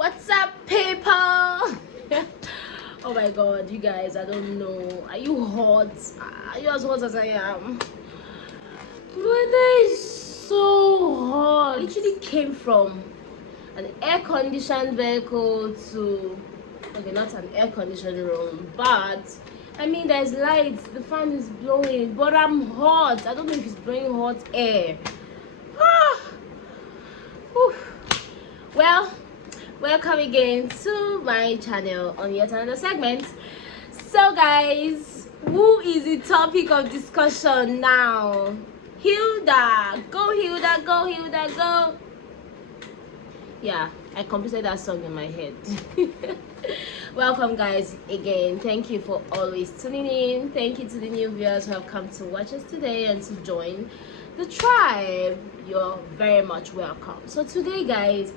What's up, people? Oh my god, you guys, I don't know. Are you hot? Are you as hot as I am? Weather is so hot. I literally came from an air-conditioned vehicle to, okay, not an air-conditioned room, but I mean there's lights, the fan is blowing, but I'm hot. I don't know if it's blowing hot air. Whew. Well, welcome again to my channel on yet another segment. So guys, who is the topic of discussion now? Hilda. Go Hilda, go Hilda, go. Yeah, I completed that song in my head. Welcome guys again. Thank you for always tuning in. Thank you to the new viewers who have come to watch us today and to join the tribe. You're very much welcome. So today guys,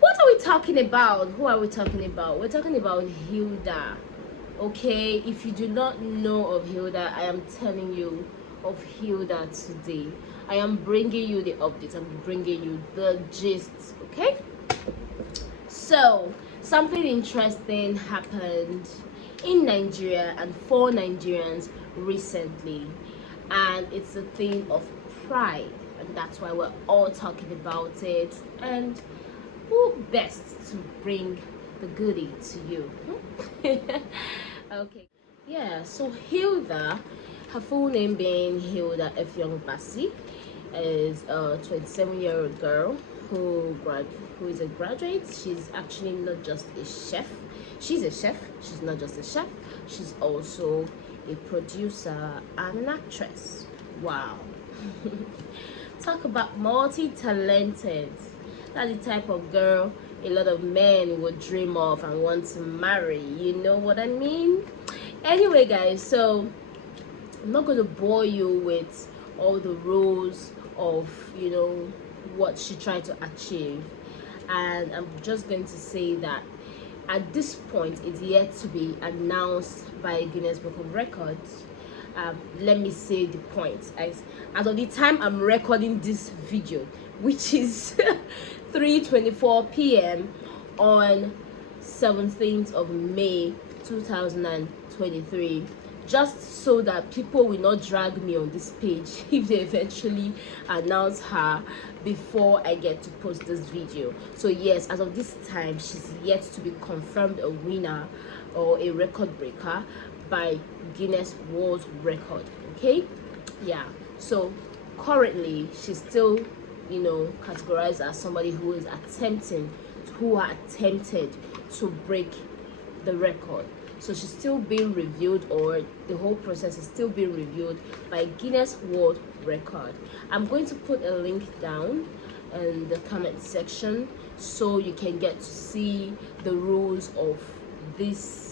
what are we talking about? Who are we talking about? We're talking about Hilda. Okay, if you do not know of Hilda, I am telling you of Hilda today. I am bringing you the updates. I'm bringing you the gist. Okay, so something interesting happened in Nigeria and for Nigerians recently, and it's a thing of pride, and that's why we're all talking about it. And who best to bring the goodie to you? Okay, yeah, so Hilda, her full name being Hilda F. Young Bassey, is a 27-year-old girl who is a graduate. She's actually not just a chef. She's a chef. She's not just a chef. She's also a producer and an actress. Wow. Talk about multi-talented. That's the type of girl a lot of men would dream of and want to marry. You know what I mean? Anyway guys, so I'm not going to bore you with all the rules of, you know, what she tried to achieve, and I'm just going to say that at this point it's yet to be announced by Guinness Book of Records. Let me say the point. As of the time I'm recording this video, which is 3:24 p.m. on 17th of May 2023, just so that people will not drag me on this page if they eventually announce her before I get to post this video. So yes, as of this time, she's yet to be confirmed a winner or a record breaker by Guinness World Record. Okay, yeah, so currently she's still, you know, categorized as somebody who attempted to break the record. So she's still being reviewed, or the whole process is still being reviewed by Guinness World Record. I'm going to put a link down in the comment section so you can get to see the rules of this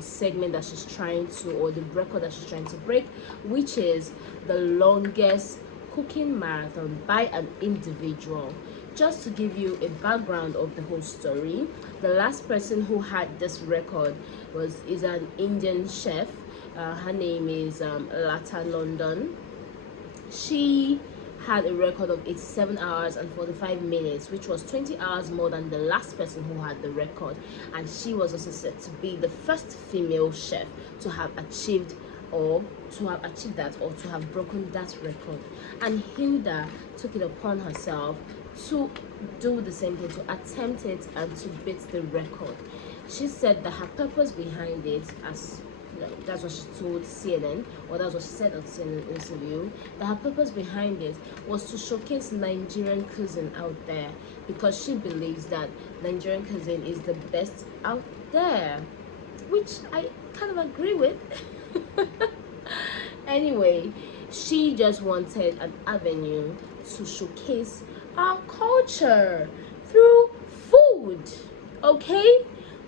segment that she's trying to, or the record that she's trying to break, which is the longest cooking marathon by an individual. Just to give you a background of the whole story, the last person who had this record is an Indian chef. Her name is Lata London. She had a record of 87 hours and 45 minutes, which was 20 hours more than the last person who had the record, and she was also said to be the first female chef to have achieved that, or to have broken that record. And Hilda took it upon herself to do the same thing, to attempt it and to beat the record. She said that her purpose behind it, as that's what she told CNN, or that's what she said on CNN interview, that her purpose behind it was to showcase Nigerian cuisine out there, because she believes that Nigerian cuisine is the best out there, which I kind of agree with. Anyway, she just wanted an avenue to showcase our culture through food, okay,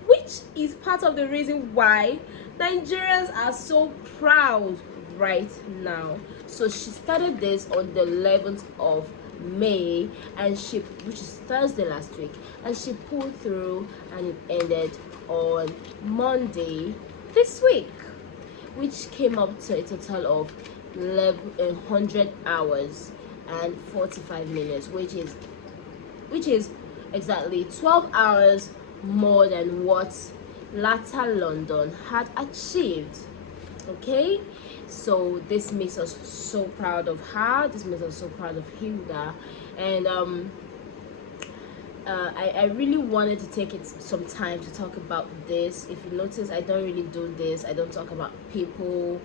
which is part of the reason why Nigerians are so proud right now. So she started this on the 11th of May, and which is Thursday last week, and she pulled through, and it ended on Monday this week, which came up to a total of 100 hours and 45 minutes, which is exactly 12 hours more than what Latta London had achieved. Okay, so this makes us so proud of her. This makes us so proud of Hilda. And I really wanted to take it some time to talk about this. If you notice, I don't really do this. I don't talk about people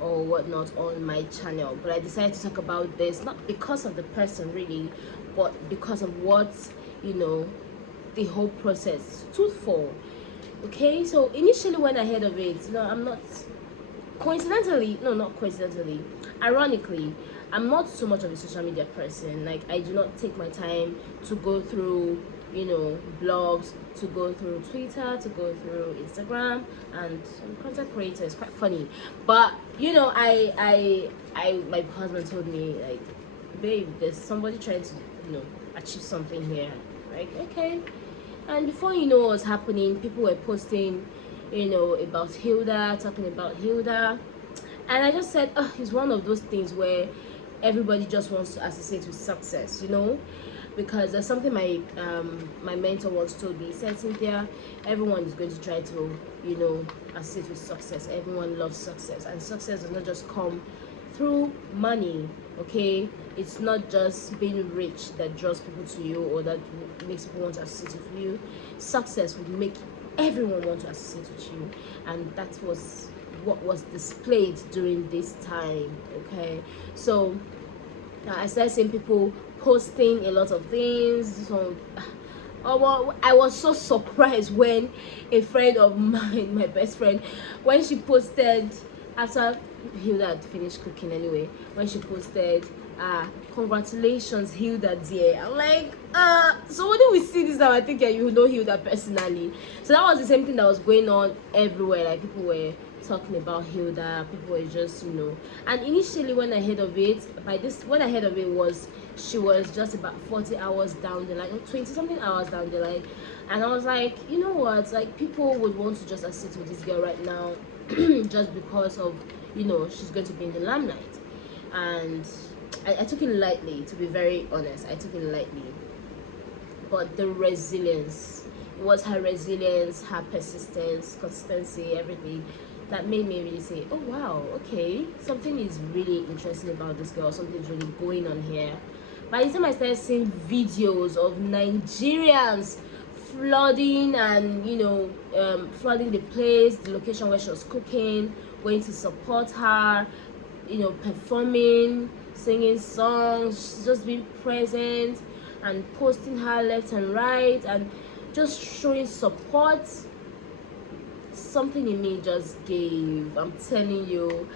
or whatnot on my channel, but I decided to talk about this not because of the person really, but because of what, you know, the whole process stood for. Okay, so initially when I heard of it, I'm not coincidentally, no, not coincidentally, ironically, I'm not so much of a social media person. Like, I do not take my time to go through, blogs, to go through Twitter, to go through Instagram, and some content creator is quite funny. But my husband told me, like, babe, there's somebody trying to, achieve something here. Like, okay. And before you know what was happening, people were posting, about Hilda, talking about Hilda. And I just said, oh, it's one of those things where everybody just wants to associate with success, because there's something my mentor once told me. He said, Cynthia, everyone is going to try to, associate with success. Everyone loves success, and success does not just come through money. Okay, it's not just being rich that draws people to you or that makes people want to associate with you. Success would make everyone want to associate with you, and that was what was displayed during this time. Okay, so I started seeing people posting a lot of things. So well, I was so surprised when a friend of mine, my best friend, when she posted, after Hilda had finished cooking anyway, when she posted, congratulations Hilda dear. I'm like, so when we see this now, I think, yeah, you know Hilda personally. So that was the same thing that was going on everywhere. Like, people were talking about Hilda, people were just, and initially when I heard of it, when I heard of it was, she was just about 40 hours down the line, or 20 something hours down the line. And I was like, you know what, like, people would want to just assist with this girl right now just because of, she's going to be in the limelight. And I took it lightly, to be very honest. I took it lightly. But the resilience, it was her resilience, her persistence, consistency, everything that made me really say, oh wow, okay, something is really interesting about this girl, something's really going on here. By the time I started seeing videos of Nigerians flooding and flooding the place, the location where she was cooking, going to support her, performing, singing songs, just being present and posting her left and right and just showing support, something in me just gave. I'm telling you,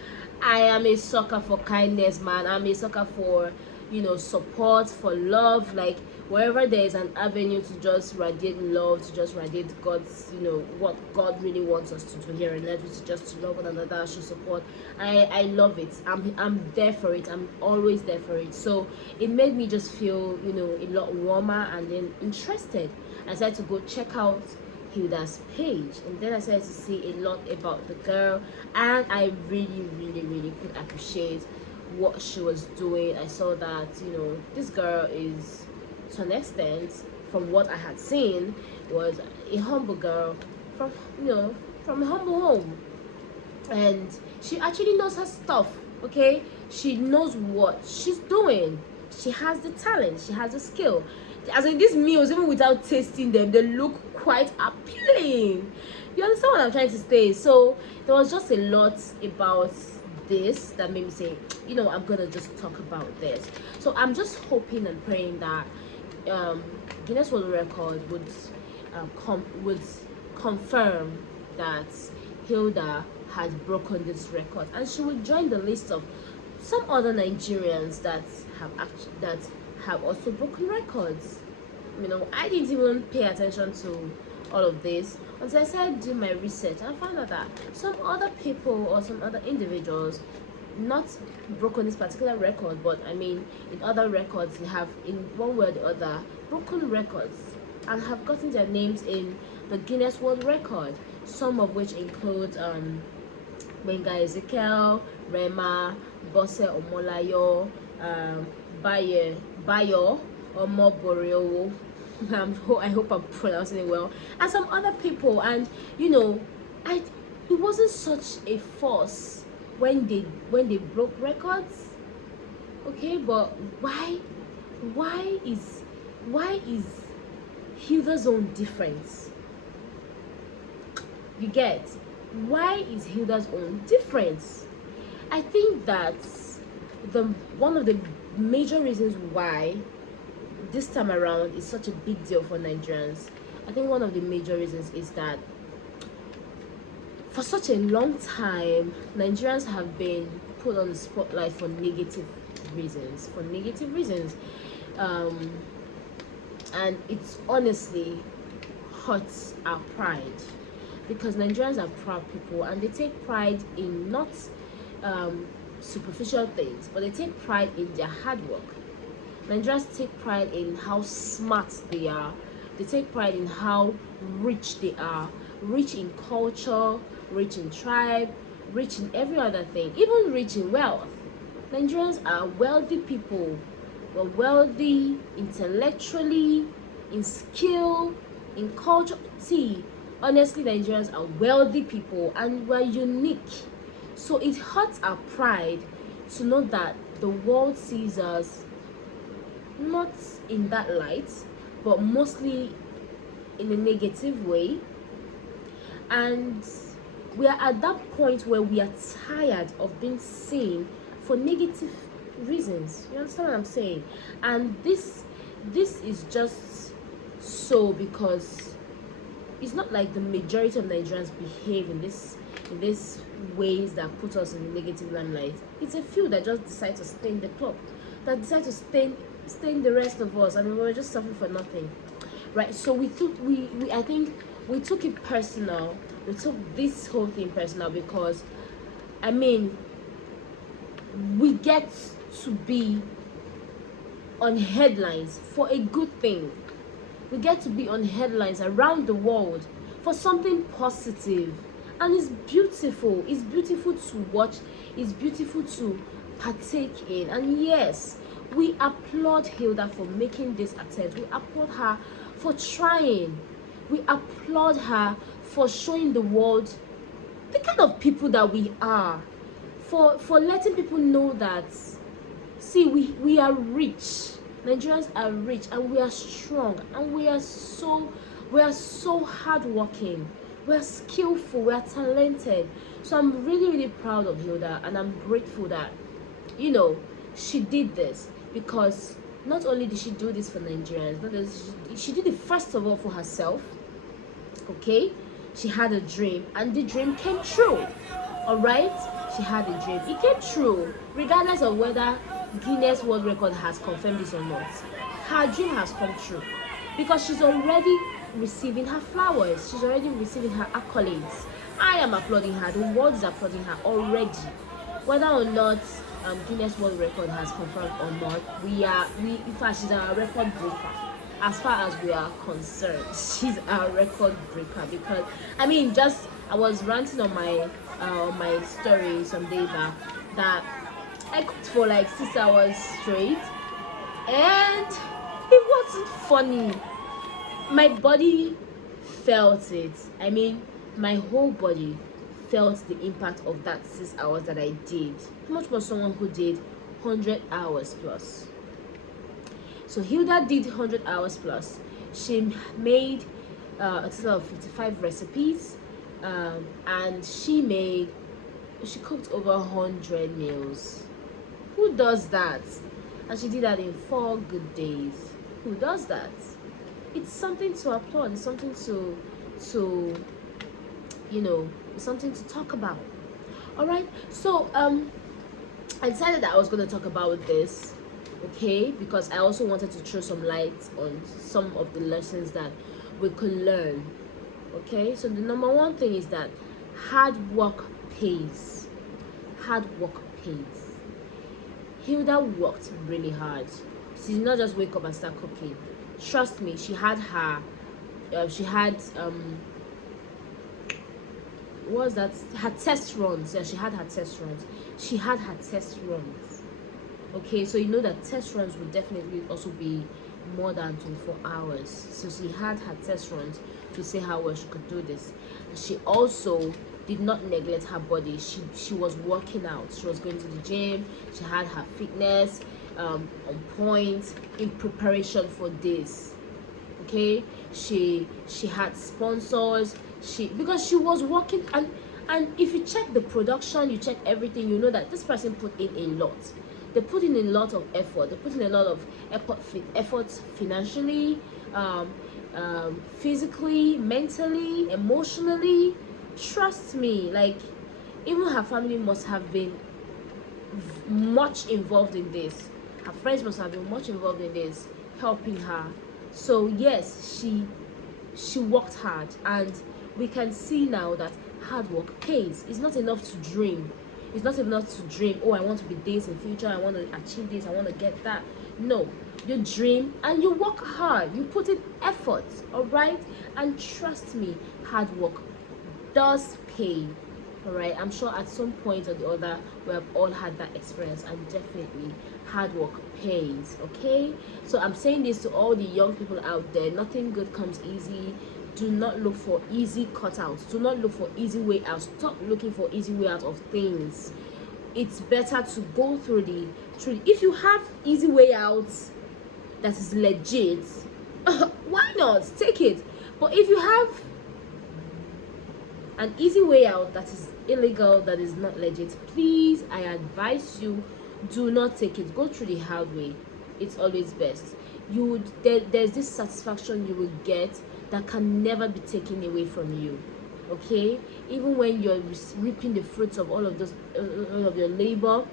I am a sucker for kindness, man. I'm a sucker for support, for love. Like, wherever there is an avenue to just radiate love, to just radiate God's, what God really wants us to do here on earth, which is just to love one another, show support. I love it. I'm there for it. I'm always there for it. So it made me just feel, a lot warmer and then interested. I started to go check out Hilda's page, and then I started to see a lot about the girl, and I really, really, really could appreciate what she was doing. I saw that this girl is, to an extent, from what I had seen, was a humble girl from from a humble home, and she actually knows her stuff. Okay, she knows what she's doing. She has the talent, she has the skill. As in, these meals, even without tasting them, they look quite appealing. You understand what I'm trying to say? So there was just a lot about this that made me say, I'm gonna just talk about this. So I'm just hoping and praying that Guinness World Record would confirm that Hilda has broken this record, and she would join the list of some other Nigerians that have also broken records. I didn't even pay attention to all of this until I started doing my research, and I found out that some other people or some other individuals not broken this particular record, but I mean in other records, they have in one way or the other broken records and have gotten their names in the Guinness World Record, some of which include Benga Ezekiel, Rema, Bassey Omolayo, Bayo, Omo Boreowo, I hope I'm pronouncing it well, and some other people. And you know, I it wasn't such a force when they broke records. Okay, but why is why is Hilda's own difference? You get, why is Hilda's own difference? I think that the one of the major reasons why this time around is such a big deal for Nigerians. I think one of the major reasons is that for such a long time, Nigerians have been put on the spotlight for negative reasons. Um, and it's honestly hurts our pride, because Nigerians are proud people and they take pride in not superficial things, but they take pride in their hard work. Nigerians take pride in how smart they are. They take pride in how rich they are, rich in culture, rich in tribe, rich in every other thing, even rich in wealth. Nigerians are wealthy people. We're wealthy intellectually, in skill, in culture. See, honestly, Nigerians are wealthy people and we're unique. So it hurts our pride to know that the world sees us not in that light, but mostly in a negative way. And we are at that point where we are tired of being seen for negative reasons. You understand what I'm saying? And this is just so because it's not like the majority of Nigerians behave in this ways that put us in the negative limelight. It's a few that just decide to stay in the club, that decide to stain the rest of us, and we were just suffering for nothing, right? So we took we I think we took it personal. We took this whole thing personal because, I mean, we get to be on headlines for a good thing. We get to be on headlines around the world for something positive, and it's beautiful. It's beautiful to watch. It's beautiful to partake in. And yes, we applaud Hilda for making this attempt. We applaud her for trying. We applaud her for showing the world the kind of people that we are, for letting people know that, see, we are rich. Nigerians are rich and we are strong and we are so hardworking. We are skillful. We are talented. So I'm really proud of Hilda, and I'm grateful that, you know, she did this, because not only did she do this for Nigerians, not that she did it first of all for herself. Okay, she had a dream and the dream came true. All right, she had a dream, it came true, regardless of whether Guinness World Record has confirmed this or not. Her dream has come true because she's already receiving her flowers, she's already receiving her accolades. I am applauding her, the world is applauding her already. Whether or not Guinness World Record has confirmed or not, in fact, she's a record breaker. As far as we are concerned, she's a record breaker. Because I mean, just I was ranting on my story some days back that I cooked for like 6 hours straight, and it wasn't funny. My body felt it. I mean, my whole body felt the impact of that 6 hours that I did. Much more someone who did 100 hours plus. So Hilda did 100 hours plus. She made a total of 55 recipes, and she cooked over 100 meals. Who does that? And she did that in 4 good days. Who does that? It's something to applaud. It's something to it's something to talk about. All right. So I decided that I was going to talk about this, okay, because I also wanted to throw some light on some of the lessons that we could learn. Okay, so the number one thing is that hard work pays. Hard work pays. Hilda worked really hard. She did not just wake up and start cooking. Trust me, she had what was that? Her test runs. Yeah, she had her test runs. Okay, so you know that test runs will definitely also be more than 24 hours. So she had her test runs to see how well she could do this. She also did not neglect her body. She was working out. She was going to the gym. She had her fitness on point in preparation for this. Okay, she had sponsors. Because she was working, and if you check the production, you check everything, you know that this person put in a lot. They put in a lot of effort. They put in a lot of effort financially, physically, mentally, emotionally. Trust me, like, even her family must have been much involved in this. Her friends must have been much involved in this, helping her. So yes, she worked hard, and we can see now that hard work pays. It's not enough to dream. It's not enough to dream, oh, I want to be this in future, I want to achieve this, I want to get that. No, you dream and you work hard, you put in effort. All right, and trust me, hard work does pay. All right, I'm sure at some point or the other we have all had that experience, and definitely hard work pays. Okay, so I'm saying this to all the young people out there: nothing good comes easy. Do not look for easy cutouts. Do not look for easy way out. Stop looking for easy way out of things. It's better to go through the if you have easy way out that is legit, why not take it? But if you have an easy way out that is illegal, that is not legit, please, I advise you, do not take it. Go through the hard way. It's always best. There's this satisfaction you will get that can never be taken away from you. Okay, even when you're reaping the fruits of all of those all of your labor,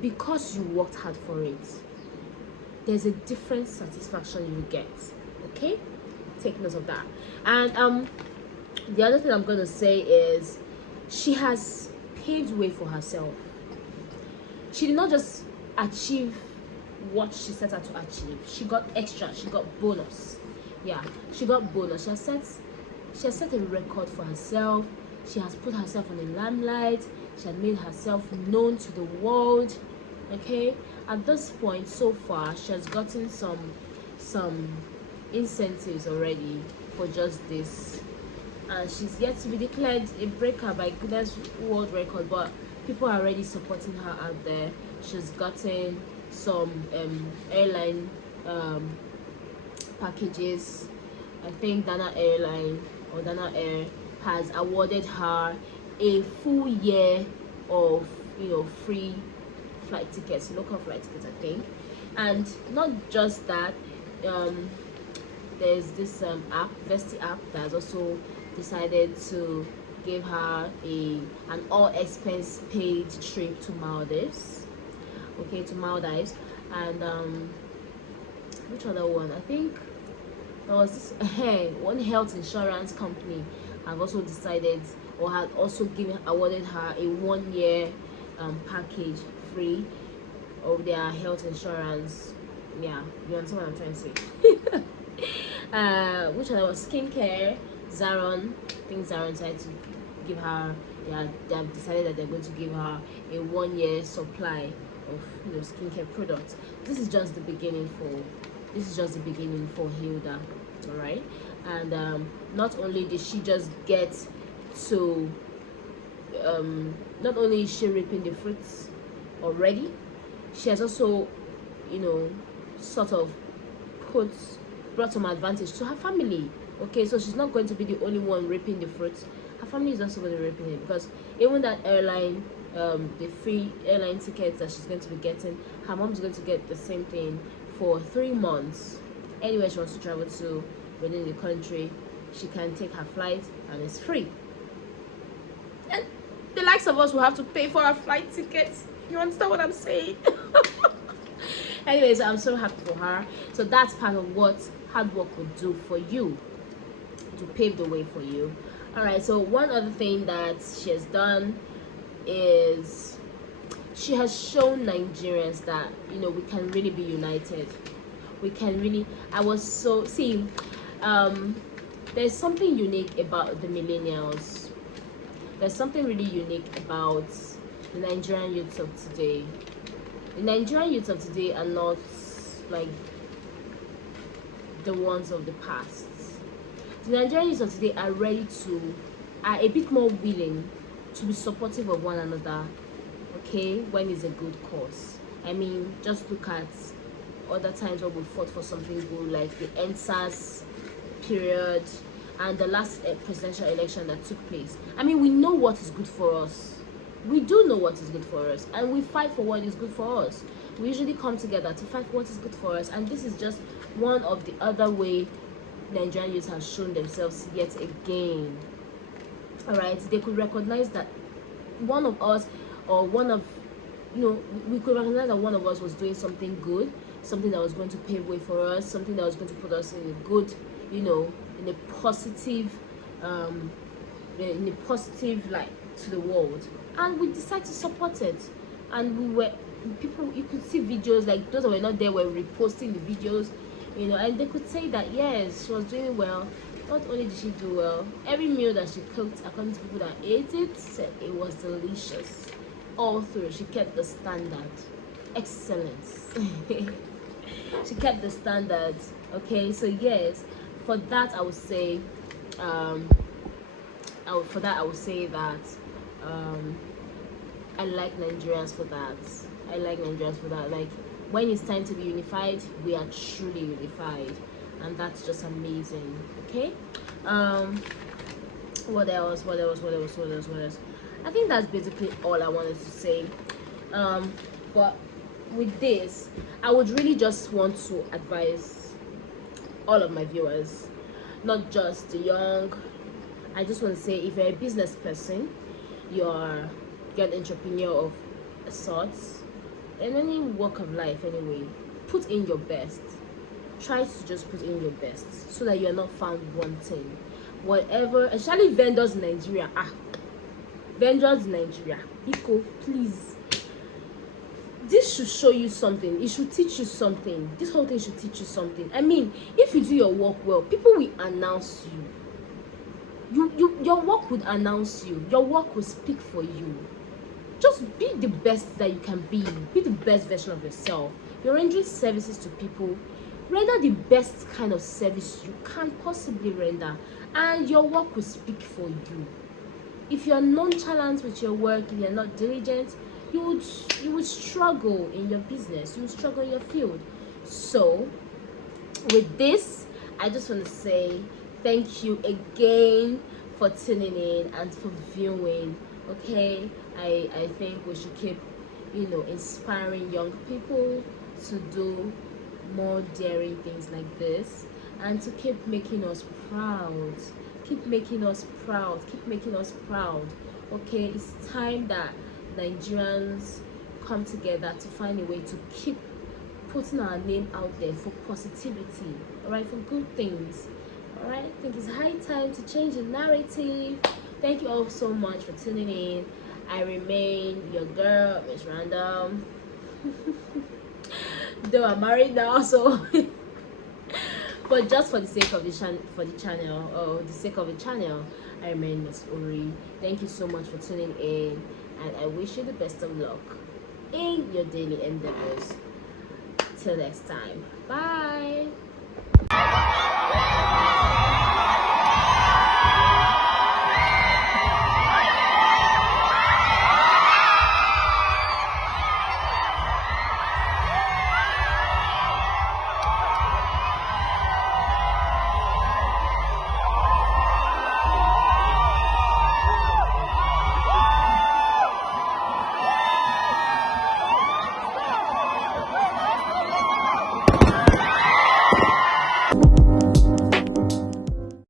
because you worked hard for it, there's a different satisfaction you get. Okay, take note of that. And the other thing I'm going to say is, she has paved way for herself. She did not just achieve what she set out to achieve. She got extra. She got bonus. Yeah, she got bonus. She has set a record for herself. She has put herself on the limelight. She has made herself known to the world. Okay, at this point so far, she has gotten some incentives already for just this, and she's yet to be declared a breaker by Guinness World Record, but people are already supporting her out there. She's gotten some airline packages. I think Dana Airline or Dana Air has awarded her a full year of free flight tickets, local flight tickets, I think. And not just that, there's this app, Bassey app, that has also decided to give her an all expense paid trip to Maldives. Okay, to Maldives. And which other one? I think there was this one health insurance company have also decided, or had also awarded her a 1 year package free of their health insurance. Yeah, you understand what I'm trying to say. Which other was skincare? Zaron. I think Zaron decided to give her, they have decided that they're going to give her a 1 year supply of skincare products. This is just the beginning for Hilda. All right, and not only did she just get to not only is she reaping the fruits already, she has also sort of brought some advantage to her family. Okay, so she's not going to be the only one reaping the fruits. Her family is also going to be reaping it, because even that airline, the free airline tickets that she's going to be getting, her mom's going to get the same thing for 3 months. Anywhere she wants to travel to within the country, she can take her flight and it's free. And the likes of us will have to pay for our flight tickets. You understand what I'm saying? Anyways, I'm so happy for her. So that's part of what hard work would do for you, to pave the way for you. All right, so one other thing that she has done is she has shown Nigerians that we can really be united. We can really, there's something unique about the millennials. There's something really unique about the Nigerian youths of today. The Nigerian youths of today are not like the ones of the past. The Nigerian youth of today are a bit more willing to be supportive of one another, okay, when it's a good cause. I mean, just look at other times when we fought for something good, like the NSAS period and the last presidential election that took place. I mean, we know what is good for us. We do know what is good for us, and we fight for what is good for us. We usually come together to fight for what is good for us, and this is just one of the other way Nigerian youth have shown themselves yet again. All right, they could recognize that one of us, or one of, you know, we could recognize that one of us was doing something good, something that was going to pave way for us, something that was going to put us in a good, you know, in a positive light to the world, and we decided to support it. And we were people, you could see videos, like those that were not there were reposting the videos, you know, and they could say that yes, she was doing well. Not only did she do well, every meal that she cooked, according to people that ate it, said it was delicious. All through, she kept the standard. Excellence. She kept the standards. Okay, so yes, for that I would say, I would say that I like Nigerians for that. I like Nigerians for that. Like, when it's time to be unified, we are truly unified, and that's just amazing. Okay. What else? I think that's basically all I wanted to say. But with this, I would really just want to advise all of my viewers, not just the young. I just want to say, if you're a business person, you're an entrepreneur of sorts, in any walk of life anyway, put in your best. Try to just put in your best so that you're not found wanting. Whatever, especially vendors in Nigeria. Vendors in Nigeria, Biko, please. This should show you something. It should teach you something. This whole thing should teach you something. I mean, if you do your work well, people will announce you. Your work would announce you. Your work will speak for you. Just be the best that you can be. Be the best version of yourself. You're rendering services to people. Render the best kind of service you can possibly render, and your work will speak for you. If you're nonchalant with your work, if you're not diligent, you would struggle in your business. You would struggle in your field. So, with this, I just want to say thank you again for tuning in and for viewing. Okay, I think we should keep, you know, inspiring young people to do more daring things like this, and to keep making us proud. Keep making us proud. Keep making us proud. Okay, it's time that Nigerians come together to find a way to keep putting our name out there for positivity, all right, for good things. All right, I think it's high time to change the narrative. Thank you all so much for tuning in. I remain your girl, Miss Random. Though I'm married now, so but just for the sake of the channel, or the sake of the channel, I remain Miss Uri. Thank you so much for tuning in, and I wish you the best of luck in your daily endeavors. Till next time, bye.